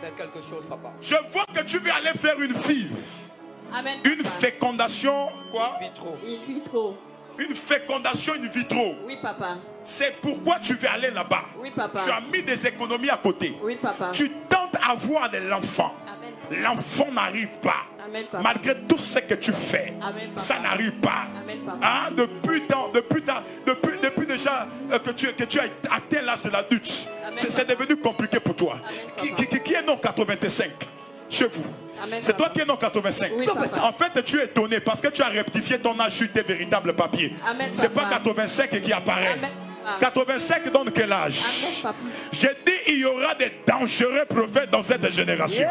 Fais quelque chose, papa. Je vois que tu veux aller faire une FIV. Amen. Une fécondation, quoi? In vitro. In vitro. Une fécondation in vitro. Oui, papa. C'est pourquoi tu veux aller là-bas. Oui, papa. Tu as mis des économies à côté. Oui, papa. Tu tentes à avoir de l'enfant. Amen. L'enfant n'arrive pas. Amen, papa. Malgré tout ce que tu fais, Amen, papa. ça n'arrive pas. Amen, papa. Hein? Depuis déjà que tu as atteint l'âge de l'adulte, c'est devenu compliqué pour toi. Amen, Qui est non 85 chez vous? C'est toi qui es non 85. Oui, en fait, tu es étonné parce que tu as rectifié ton âge sur tes véritables papiers. C'est pas 85 qui apparaît. Amen. 85 donne quel âge? J'ai dit il y aura des dangereux prophètes dans cette génération.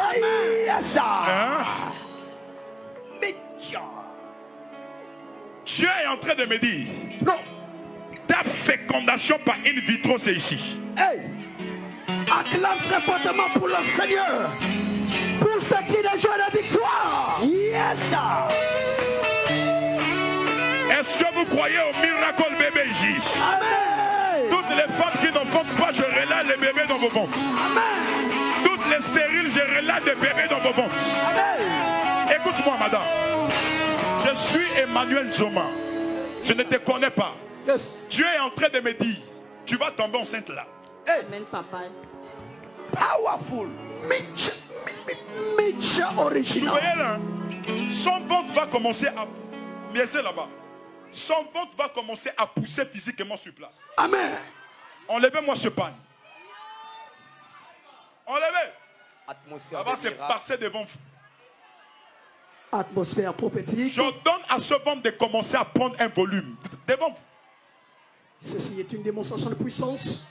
Hein? Dieu est en train de me dire, non, ta fécondation par in vitro c'est ici. Hey, acclame très fortement pour le Seigneur. Pour ce qui est joie de victoire. Yes, sir. Est-ce que vous croyez au miracle bébé ici? Amen. Toutes les femmes qui n'enfantent pas, je relâche les bébés dans vos ventres. Amen. Toutes les stériles, je relâche des bébés dans vos ventres. Amen. Écoute-moi, madame. Je suis Emmanuel Zoma. Je ne te connais pas. Yes. Dieu est en train de me dire, tu vas tomber enceinte là. Hey. Amen, papa. Powerful. Mitch original. Soyez là. Son ventre va commencer à miaiser là-bas. Son ventre va commencer à pousser physiquement sur place. Amen. Enlevez-moi ce pan. Enlevez. Atmosphère. Ça va se passer devant vous. Atmosphère prophétique. Je donne à ce ventre de commencer à prendre un volume. Devant vous. Ceci est une démonstration de puissance.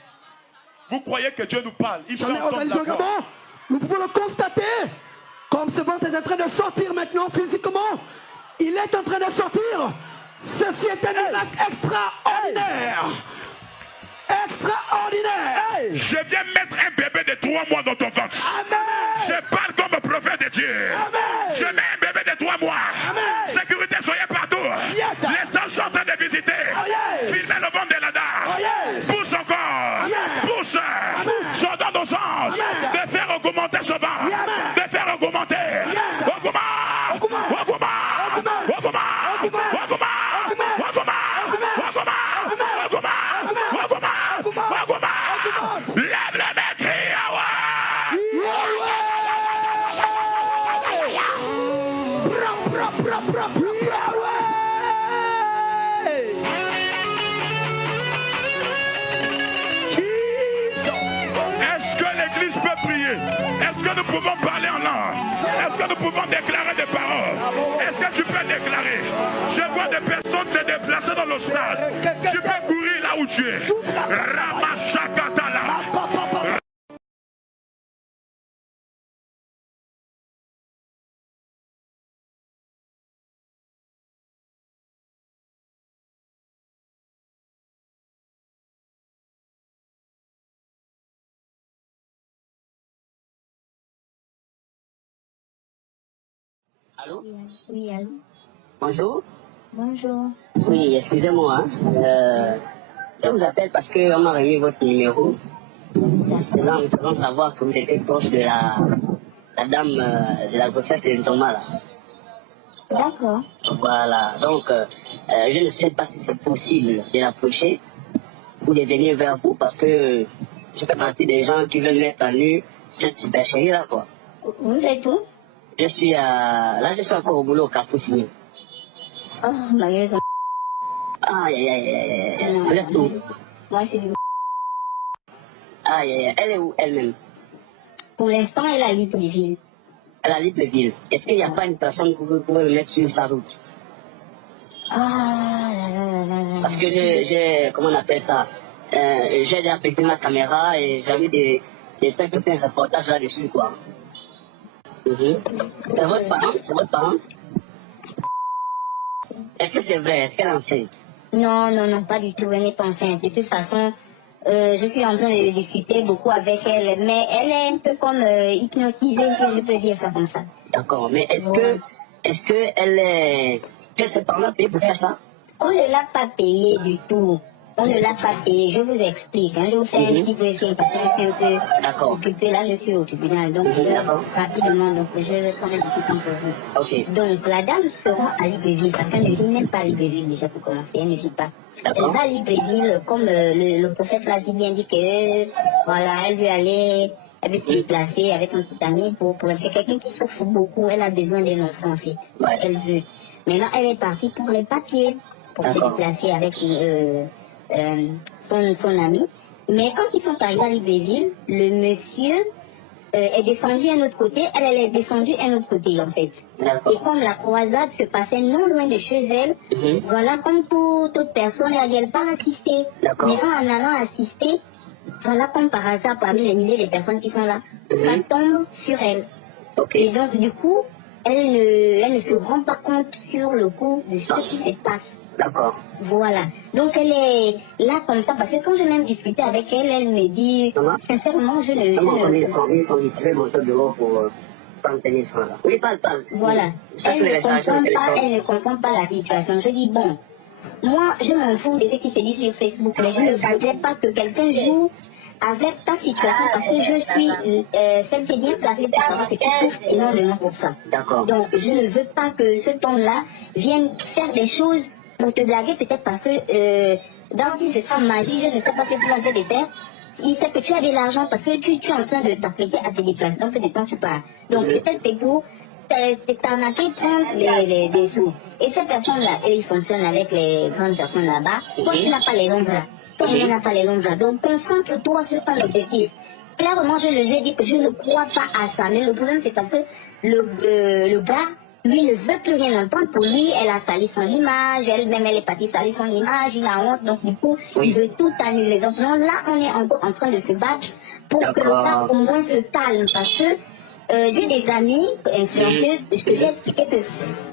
Vous croyez que Dieu nous parle? Il J'en ai organisé au Gabon. Nous pouvons le constater. Comme ce ventre est en train de sortir maintenant physiquement. Il est en train de sortir. Ceci est un miracle extraordinaire. Extraordinaire. Je viens mettre un bébé de 3 mois dans ton ventre. Amen. Je parle comme prophète de Dieu. Amen. Je mets un bébé de 3 mois. Amen. Sécurité, soyez partout. Yes. Les anges sont en train de visiter. Oh, yes. Filmez le ventre de la dame. Oh, yes. Pousse encore. Amen. Pousse. Je donne aux anges de faire augmenter ce ventre. Yes. De faire augmenter. Yes. Augmente. Augmente. Lève le maître. Est-ce que l'église peut prier? Est-ce que nous pouvons parler en langue? Est-ce que nous pouvons déclarer des paroles? Est-ce que tu peux déclarer? Je vois des personnes se déplacer dans le stade. Tu peux courir là où tu es. Ramachakatala. Allô? Oui, allô? Bonjour. Bonjour. Oui, excusez-moi. Je vous appelle parce qu'on m'a remis votre numéro. Là, nous pouvons savoir que vous étiez proche de la dame de la grossesse de Nzoma là. D'accord. Voilà. Donc, je ne sais pas si c'est possible de l'approcher ou de venir vers vous parce que je fais partie des gens qui veulent mettre en nu cette supercherie là quoi. Vous êtes où? Je suis là, je suis encore au boulot au Carrefour Signé. Oh, malheureusement. Aïe, aïe, aïe, aïe. Vous êtes où? Moi, c'est du... Aïe, aïe, aïe. Elle est où elle-même? Pour l'instant, elle a Libreville. Elle a Libreville. Est-ce qu'il n'y a pas une personne que vous pouvez me mettre sur sa route? Ah, là, là, là, là. Parce que j'ai, comment on appelle ça? J'ai déjà pété ma caméra et j'avais des faire tout un reportage là-dessus, quoi. C'est votre parente? C'est votre parente? Est-ce que c'est vrai? Est-ce qu'elle est enceinte? Non, non, non, pas du tout. Elle n'est pas enceinte. De toute façon, je suis en train de discuter beaucoup avec elle, mais elle est un peu comme hypnotisée, si je peux dire ça comme ça. D'accord, mais est-ce que elle est... Qu'est-ce que ses parents payent pour faire ça? On ne l'a pas payé du tout. On ne l'a pas payé, je vous explique. Hein, je vous fais un petit briefing parce que je suis un peu occupée. Là, je suis au tribunal, donc rapidement, donc je vais prendre un petit temps pour vous. Okay. Donc, la dame sera à Libreville parce qu'elle ne vit même pas à Libreville déjà pour commencer, elle ne vit pas. Elle va à Libreville, comme le prophète l'a si bien dit que, voilà, elle veut aller, elle veut se déplacer avec son petit ami pour c'est quelqu'un qui souffre beaucoup, elle a besoin d'un enfant en fait. Ouais. Elle veut. Maintenant, elle est partie pour les papiers, pour se déplacer avec son ami. Mais quand ils sont arrivés à Libreville, le monsieur est descendu à un autre côté, elle est descendue à un autre côté en fait. Et comme la croisade se passait non loin de chez elle, voilà, comme toute personne, elle n'allait pas assister. Mais en allant assister, voilà, comme par hasard, parmi les milliers de personnes qui sont là, ça tombe sur elle. Et donc du coup, elle ne se rend pas compte sur le coup de ce qui se passe. D'accord. Voilà. Donc elle est là comme ça, parce que quand je même discutais avec elle, elle me dit, sincèrement, je ne... Oui, parle. Voilà. Elle ne comprend pas la situation. Je dis, bon, moi, je m'en fous de ce qui se dit sur Facebook, mais je ne voudrais pas que quelqu'un joue avec ta situation, parce que je suis celle qui est bien placée pour savoir que tu souffres énormément pour ça. D'accord. Donc, je ne veux pas que cet homme-là vienne faire des choses pour te blaguer, peut-être parce que dans si c'est ça magie, je ne sais pas ce que tu vas de faire. Il sait que tu as de l'argent parce que tu es en train de t'apprêter à te déplacer, donc de temps tu pars. Donc, peut-être c'est pour t'arnaquer, prendre des sous. Et ces personnes-là, eux, ils fonctionnent avec les grandes personnes là-bas. Toi, tu n'as pas les longs bras. Toi, tu n'as pas les longs bras. Donc, concentre-toi sur ton objectif. Clairement, je lui ai dit que je ne crois pas à ça. Mais le problème, c'est parce que le gars, lui, ne veut plus rien entendre. Pour lui, elle a sali son image. Elle-même, elle est partie salir son image. Il a honte. Donc, du coup, il veut tout annuler. Donc, non, là, on est encore en train de se battre pour que le gars, au moins, se calme. Parce que j'ai des amis influenceuses que j'ai expliqué que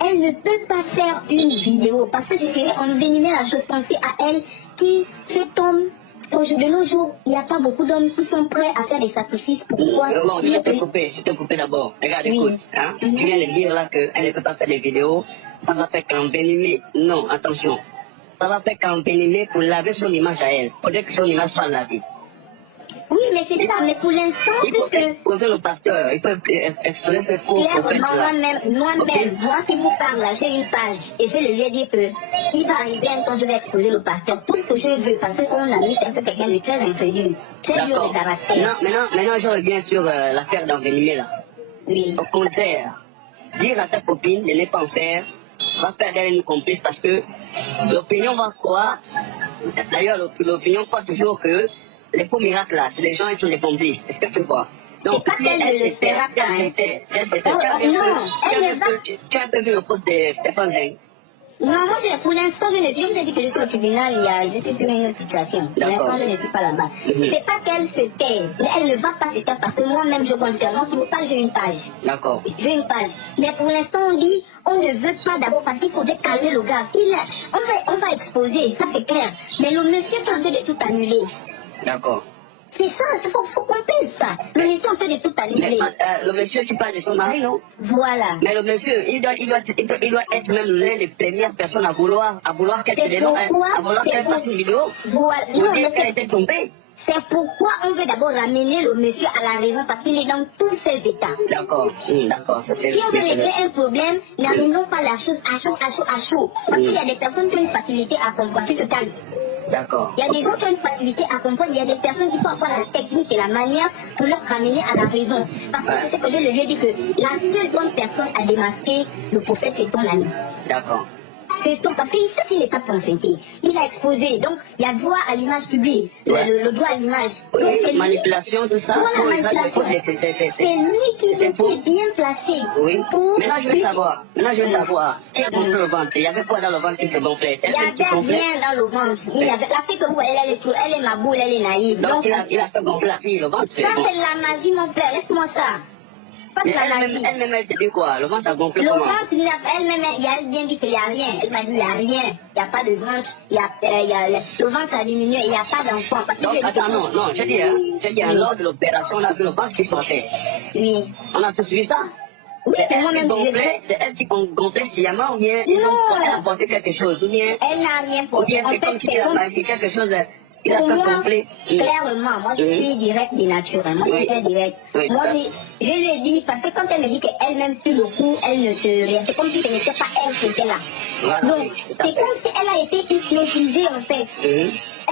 elle ne peut pas faire une vidéo parce que c'est envenimer la chose, penser à elle qui se tombe. De nos jours, il n'y a pas beaucoup d'hommes qui sont prêts à faire des sacrifices. Pourquoi? Bon, je vais te couper d'abord. Regarde, écoute, hein? Tu viens de dire là qu'elle ne peut pas faire des vidéos, ça va faire qu'envenimer. Non, attention. Ça va faire qu'envenimer pour laver son image à elle. Pour dire que son image soit lavée. Oui, mais c'est ça, mais pour l'instant, il faut exposer le pasteur, il peut exposer ses faux prophètes. Moi qui vous parle là, j'ai une page et je lui ai dit que il va arriver un temps, je vais exposer le pasteur, tout ce que je veux, parce que son ami, c'est un peu quelqu'un de très incrédule, très dur de caractère. Maintenant, je reviens sur l'affaire d'envenimer là. Oui. Au contraire, dire à ta copine de ne pas en faire, va faire d'elle une complice parce que l'opinion va croire, d'ailleurs l'opinion croit toujours que les faux miracles là, c'est les gens, ils sont des complices. Est-ce que tu vois? Donc, si elle le fera quand même. Tu as un peu vu le poste de Stéphane Zeng? Non, moi, pour l'instant, je vous ai dit que je suis au tribunal, je suis sur une autre situation. Pour l'instant, je ne suis pas là-bas. C'est pas qu'elle se tait, mais elle ne va pas se taire parce que moi-même, je confirme. Donc, il faut pas, j'ai une page. D'accord. J'ai une page. Mais pour l'instant, on dit, on ne veut pas d'abord parce qu'il faudrait calmer le gars. On va exposer, ça c'est clair. Mais le monsieur est en train de tout annuler. D'accord. C'est ça, il faut qu'on pèse ça. Le monsieur en train de tout annuler. Le monsieur, tu parles de son mari, non? Voilà. Mais le monsieur, il doit être même l'une des premières personnes à vouloir qu'elle se dénonce, à vouloir qu'elle fasse une vidéo. Voilà. Pour dire qu'elle était trompée. C'est pourquoi on veut d'abord ramener le monsieur à la raison, parce qu'il est dans tous ses états. D'accord, d'accord. Si on veut régler un problème, n'amenons pas la chose à chaud. Parce qu'il y a des personnes qui ont une facilité à comprendre. Tu te calmes. D'accord. Il y a des gens qui ont une facilité à comprendre, il y a des personnes qui font avoir la technique et la manière pour leur ramener à la raison. Parce que c'est ce que je lui ai dit, que la seule bonne personne à démasquer le prophète, c'est ton ami. D'accord. C'est ton, parce qu'il sait qu'il n'est pas consenté. Il a exposé, donc il y a droit à l'image publique, le droit à l'image. Oui, manipulation, tout ça. Voilà, manipulation. C'est lui qui est bien placé. Oui. Maintenant, je veux savoir. Qui a gonflé le ventre? Il y avait quoi dans le ventre qui se gonflait? Il y avait rien dans le ventre. Il y avait la fille que vous voyez, elle est ma boule, elle est naïve. Donc il a fait gonfler la fille, le ventre. Ça, c'est de la magie, mon frère. Laisse-moi ça. Pas de la magie. Elle-même, elle te dit quoi? Le ventre a gonflé comment? Le ventre, elle-même, elle bien dit qu'il n'y a rien. Elle m'a dit, il n'y a rien. Il n'y a pas de ventre. Le ventre a diminué. Il n'y a pas d'enfant. Donc, attends, non, je dis, lors de l'opération, on a vu le ventre qui sortait. Oui. On a tous vu ça? Oui, c'est moi-même, elle qui gonflait sciemment ou bien elle a apporté quelque chose ou bien elle n'a rien porté. En fait, comme tu dis la magie, quelque chose il a pour fait moi, gonfler. Clairement, moi je suis direct de nature. Moi je suis très direct. Moi je lui ai dit, parce que quand elle me dit qu'elle-même sur le coup, elle ne se rien. C'est comme si ce n'était pas elle qui était là. Voilà, donc c'est comme si elle a été hypnotisée en fait.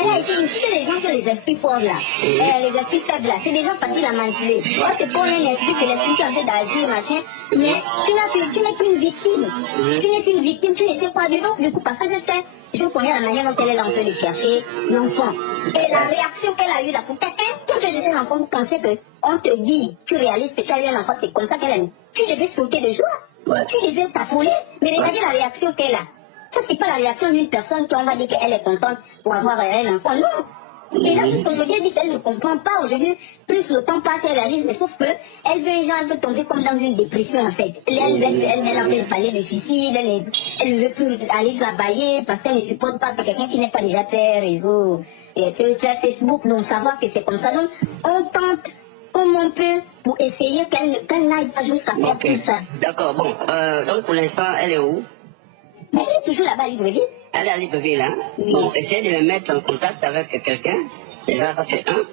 Elle a été une des gens que les esprits pauvres là, les esprits faibles là, c'est des gens faciles à manipuler. Moi c'est pour un esprit que l'esprit qui est en train d'agir, machin, mais tu n'es qu'une victime. Tu n'es qu'une victime, tu ne sais pas du coup, parce que je connais la manière dont elle est en train de chercher l'enfant. Et la réaction qu'elle a eue là, pour quelqu'un, quand tu cherches un enfant, vous pensez qu'on te dit, tu réalises que tu as eu un enfant, c'est comme ça qu'elle aime. Tu devais sauter de joie, tu devais t'affoler, mais regardez la réaction qu'elle a. Ça, c'est pas la réaction d'une personne qui, on va dire qu'elle est contente pour avoir un enfant. Non. Et là, aujourd'hui, elle dit qu'elle ne comprend pas. Aujourd'hui, plus le temps passe, elle réalise, mais sauf que elle veut tomber comme dans une dépression, en fait. Elle a fait parler de suicide, elle ne veut plus aller travailler parce qu'elle ne supporte pas que quelqu'un qui n'est pas déjà très réseau, sur Facebook, donc savoir que c'est comme ça. Donc, on tente comme on peut pour essayer qu'elle n'aille pas jusqu'à faire tout ça. D'accord, bon. Donc, pour l'instant, elle est où? Elle est toujours là-bas à Libreville. Elle est à Libreville, hein? Oui. Bon, essayez de me mettre en contact avec quelqu'un. Déjà, ça c'est un.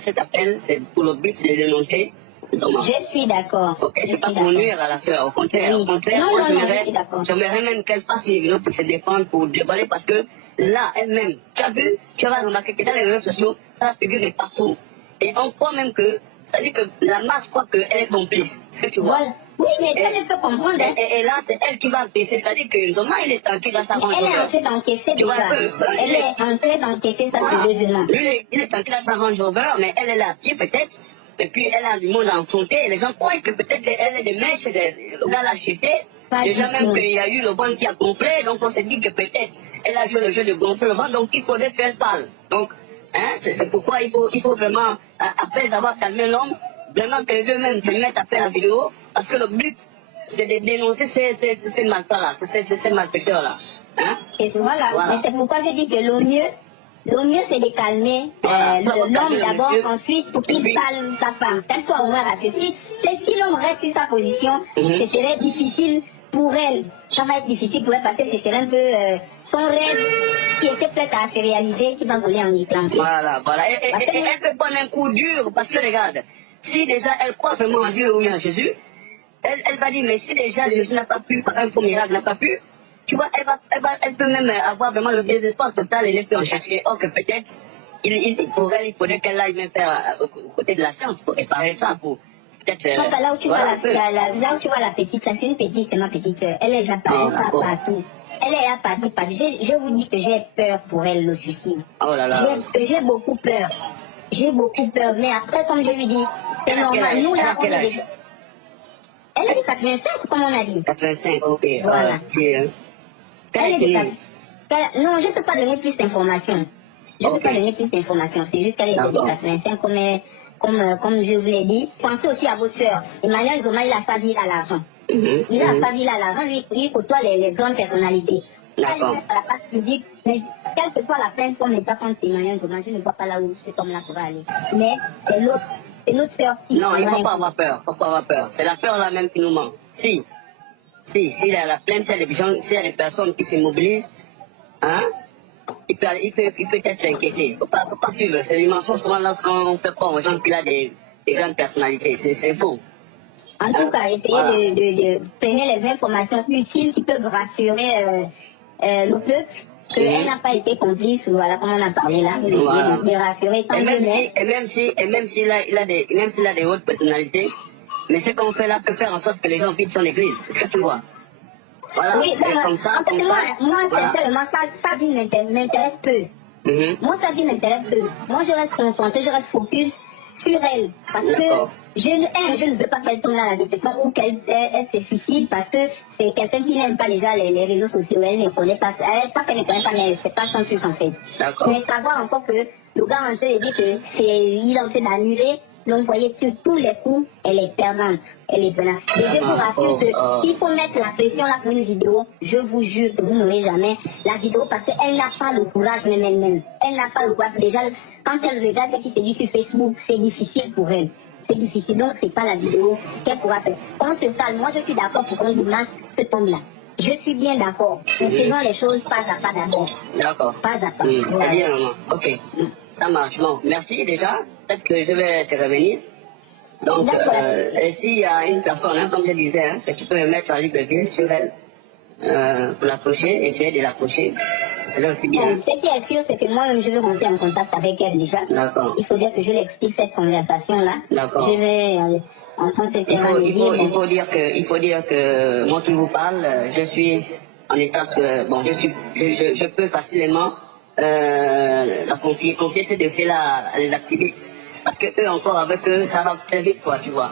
Cet appel, c'est pour le but de dénoncer. Je suis d'accord. Ok, c'est pas pour nuire à la soeur. Au contraire, moi j'aimerais même qu'elle fasse une vidéo pour se défendre, pour déballer, parce que là, elle-même, tu vas remarquer que dans les réseaux sociaux, ça figure partout. Et on croit même que, ça dit que la masse croit qu'elle est complice. Est-ce que tu vois? Voilà. Oui, mais ça, je peux comprendre. Et là, c'est elle qui va encaisser. C'est-à-dire que Nzoma, il est tranquille dans sa range. Elle est en train d'encaisser déjà. Elle est en train d'encaisser ça sérieusement. Lui, il est tranquille dans sa range over, mais elle est là à pied peut-être. Et puis elle a du monde à affronter. Et les gens croient que peut-être elle est des mèches, le gars l'a acheté. Déjà même qu'il y a eu le vent qui a gonflé. Donc on s'est dit que peut-être elle a joué le jeu de gonfler le vent. Donc il faudrait qu'elle parle. Donc, c'est pourquoi il faut vraiment, après avoir calmé l'homme, vraiment que les deux mêmes se mettent à faire la vidéo. Parce que le but, c'est de dénoncer ces malfaiteurs-là, ces malfaiteurs-là. Et voilà. Mais c'est pourquoi je dis que le mieux c'est de calmer l'homme d'abord, ensuite pour qu'il calme sa femme, qu'elle soit au moins rassurée. Si l'homme reste sur sa position, ce serait difficile pour elle. Ça va être difficile pour elle parce que ce serait un peu son rêve qui était prêt à se réaliser, qui va voler en éclat. Voilà. Et elle peut prendre un coup dur parce que regarde, si déjà elle croit vraiment en Dieu ou en Jésus, elle va dire, mais si déjà Jésus n'a pas pu, par un faux miracle n'a pas pu, tu vois, elle peut même avoir vraiment le désespoir total et elle peut en chercher. Or que peut-être, il faudrait qu'elle aille même faire au côté de la science pour réparer ça, pour peut-être... Là où tu vois la petite, ça c'est une petite, c'est ma petite soeur. Elle est déjà partout. Elle est là partout. Je vous dis que j'ai peur pour elle, le suicide. Oh là là. J'ai beaucoup peur. J'ai beaucoup peur. Mais après, comme je lui dis, c'est normal. Nous là, on est déjà... Elle est de 85, comme on a dit. 85, ok. Voilà. Elle est de 85. Non, je ne peux pas donner plus d'informations. Je ne peux pas donner plus d'informations. C'est juste qu'elle est de 85, comme je vous l'ai dit. Pensez aussi à votre soeur. Emmanuel Nzoma, il a sa ville à l'argent. Il a sa ville à l'argent. Lui, il côtoie les grandes personnalités. D'accord. À la place publique, mais quelle que soit la peine qu'on n'est pas contre Emmanuel Nzoma, je ne vois pas là où cet homme-là pourra aller. Mais c'est l'autre. C'est notre peur. Non, il ne faut pas avoir peur. C'est la peur là même qui nous manque. Si la plainte, s'il y a des personnes qui se mobilisent, il peut être inquiété. Il ne faut pas suivre. C'est une mensonge souvent lorsqu'on fait croire aux gens qu'il a des grandes personnalités. C'est faux. En tout cas, essayez de prendre les informations utiles qui peuvent rassurer le peuple. Elle n'a pas été complice, voilà, comme on a parlé là, de rassurer. Et même s'il a des hautes personnalités, mais ce qu'on fait là peut faire en sorte que les gens quittent son église. Est-ce que tu vois? Voilà, oui, comme ça. Moi, sincèrement, sa vie m'intéresse peu. Moi, sa vie m'intéresse peu. Moi, je reste concentrée, je reste focus sur elle. Parce que je ne veux pas qu'elle tombe dans la dépression ou qu'elle se suicide parce que c'est quelqu'un qui n'aime pas déjà les réseaux sociaux. Elle ne connaît pas, pas qu'elle ne connaît pas, mais c'est pas son truc en fait. Mais savoir encore que le gars en train de dire qu'il est en train d'annuler, donc vous voyez sur tous les coups, elle est perdante. Elle est perdante. Et je vous rassure que s'il faut mettre la pression là pour une vidéo, je vous jure que vous n'aurez jamais la vidéo parce qu'elle n'a pas le courage même elle-même. Elle n'a pas le courage. Déjà, quand elle regarde ce qui se dit sur Facebook, c'est difficile pour elle. c'est difficile. Donc, c'est pas la vidéo qu'elle pourra faire. On se salue. Moi, je suis d'accord pour qu'on démarche ce tombe-là. Je suis bien d'accord. Mais faisons les choses pas à pas d'abord. D'accord. Pas à pas. C'est bien, maman. Ok. Ça marche. Bon, merci déjà. Peut-être que je vais te revenir. Donc, s'il y a une personne, hein, comme je disais, hein, que tu peux me mettre en libre vue sur elle pour l'approcher, essayer de l'approcher. C'est là aussi bien. Ce qui est sûr, c'est que moi-même, je veux rentrer en contact avec elle déjà. D'accord. Il faudrait que je l'explique cette conversation-là. D'accord. Je vais entendre cette il faut dire que moi qui vous parle, je suis en étape, bon, je peux facilement confier ces dossiers-là à les activistes. Parce que eux encore avec eux, ça va très vite, quoi, tu vois.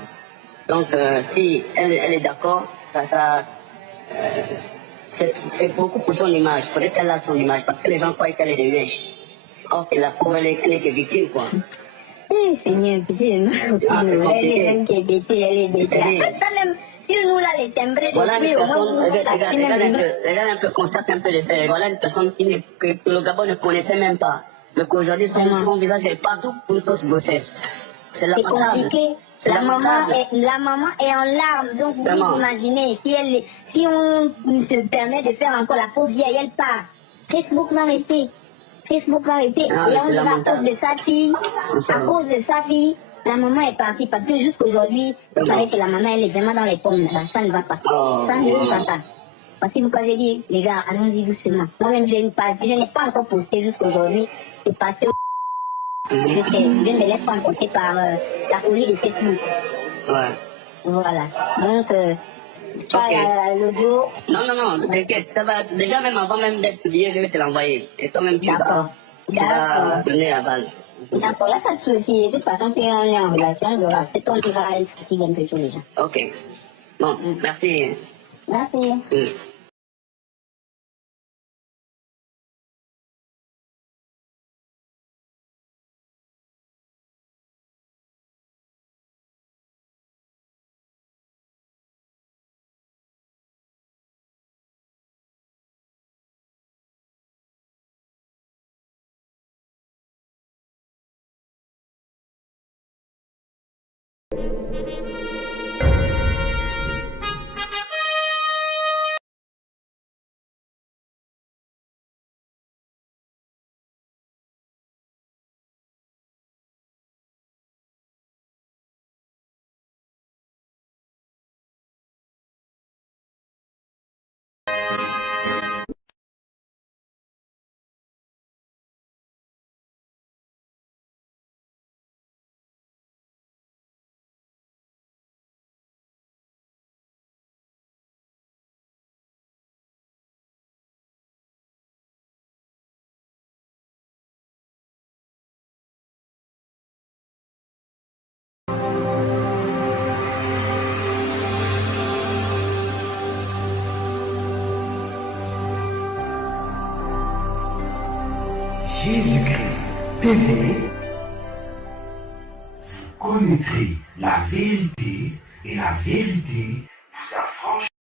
Donc, si elle est d'accord, c'est beaucoup pour son image. Il faudrait qu'elle a son image, parce que les gens croient qu'elle est des mèches. Or, que la pauvre, elle est que victime, quoi. Seigneur, putain, elle est bêtée. Même si nous, là, les timbrés, voilà une personne, regarde un peu, constate un peu les faits. Voilà une personne que le Gabon ne connaissait même pas. Mais qu'aujourd'hui, son visage est partout pour une fausse grossesse. C'est compliqué. La maman est en larmes, donc vous pouvez imaginer, si on se permet de faire encore la pauvre vieille, elle part. Facebook va arrêter. Et on va à cause de sa fille, la maman est partie parce que jusqu'aujourd'hui, vous savez que la maman elle est vraiment dans les pommes, ça ne va pas. Ça ne va pas. Parce que vous avez dit, les gars, allons-y doucement. Moi-même j'ai une page, je n'ai pas encore posté jusqu'aujourd'hui, c'est passé je ne me laisse pas emporter par la folie de Facebook. Ouais. Voilà. Donc, l'audio. Non, t'inquiète, ça va. Déjà, même avant même d'être publié, je vais te l'envoyer. Et toi-même, tu vas donner la balle. D'accord, là, pas de souci. De toute façon, si on est en relation, c'est toi qui vas expliquer un peu sur les gens. Ok. Bon, merci. Merci. Jésus-Christ TV, vous connaîtrez la vérité et la vérité